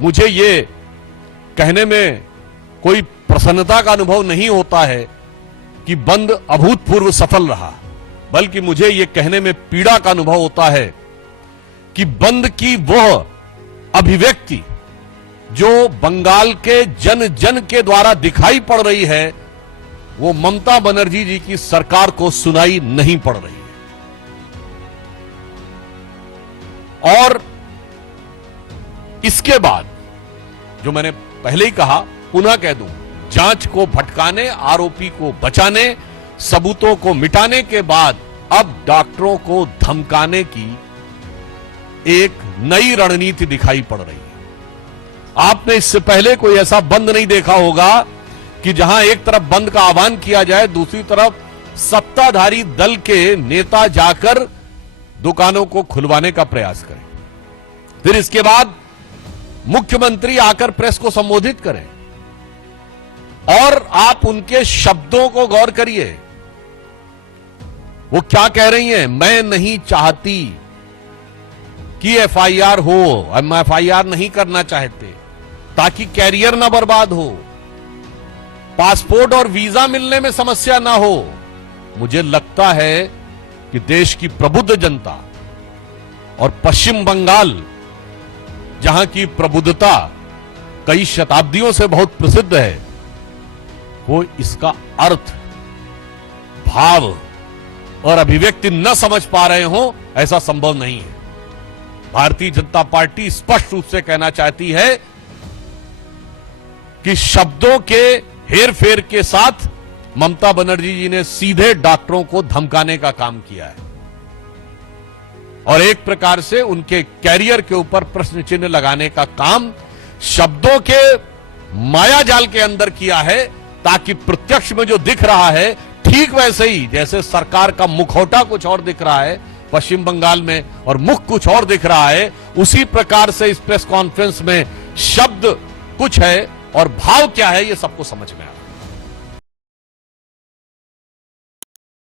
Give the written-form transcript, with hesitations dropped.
मुझे ये कहने में कोई प्रसन्नता का अनुभव नहीं होता है कि बंद अभूतपूर्व सफल रहा, बल्कि मुझे ये कहने में पीड़ा का अनुभव होता है कि बंद की वह अभिव्यक्ति जो बंगाल के जन जन के द्वारा दिखाई पड़ रही है, वो ममता बनर्जी जी की सरकार को सुनाई नहीं पड़ रही है। और इसके बाद जो मैंने पहले ही कहा, पुनः कह दूं, जांच को भटकाने, आरोपी को बचाने, सबूतों को मिटाने के बाद अब डॉक्टरों को धमकाने की एक नई रणनीति दिखाई पड़ रही है। आपने इससे पहले कोई ऐसा बंद नहीं देखा होगा कि जहां एक तरफ बंद का आह्वान किया जाए, दूसरी तरफ सत्ताधारी दल के नेता जाकर दुकानों को खुलवाने का प्रयास करें, फिर इसके बाद मुख्यमंत्री आकर प्रेस को संबोधित करें और आप उनके शब्दों को गौर करिए। वो क्या कह रही हैं? मैं नहीं चाहती कि एफआईआर हो, हम एफआईआर नहीं करना चाहते ताकि कैरियर ना बर्बाद हो, पासपोर्ट और वीजा मिलने में समस्या ना हो। मुझे लगता है कि देश की प्रबुद्ध जनता और पश्चिम बंगाल, जहां की प्रबुद्धता कई शताब्दियों से बहुत प्रसिद्ध है, वो इसका अर्थ, भाव और अभिव्यक्ति न समझ पा रहे हो, ऐसा संभव नहीं है। भारतीय जनता पार्टी स्पष्ट रूप से कहना चाहती है कि शब्दों के हेरफेर के साथ ममता बनर्जी जी ने सीधे डॉक्टरों को धमकाने का काम किया है और एक प्रकार से उनके कैरियर के ऊपर प्रश्न चिन्ह लगाने का काम शब्दों के मायाजाल के अंदर किया है, ताकि प्रत्यक्ष में जो दिख रहा है ठीक वैसे ही जैसे सरकार का मुखौटा कुछ और दिख रहा है पश्चिम बंगाल में और मुख कुछ और दिख रहा है, उसी प्रकार से इस प्रेस कॉन्फ्रेंस में शब्द कुछ है और भाव क्या है, ये सबको समझ में आ रहा है।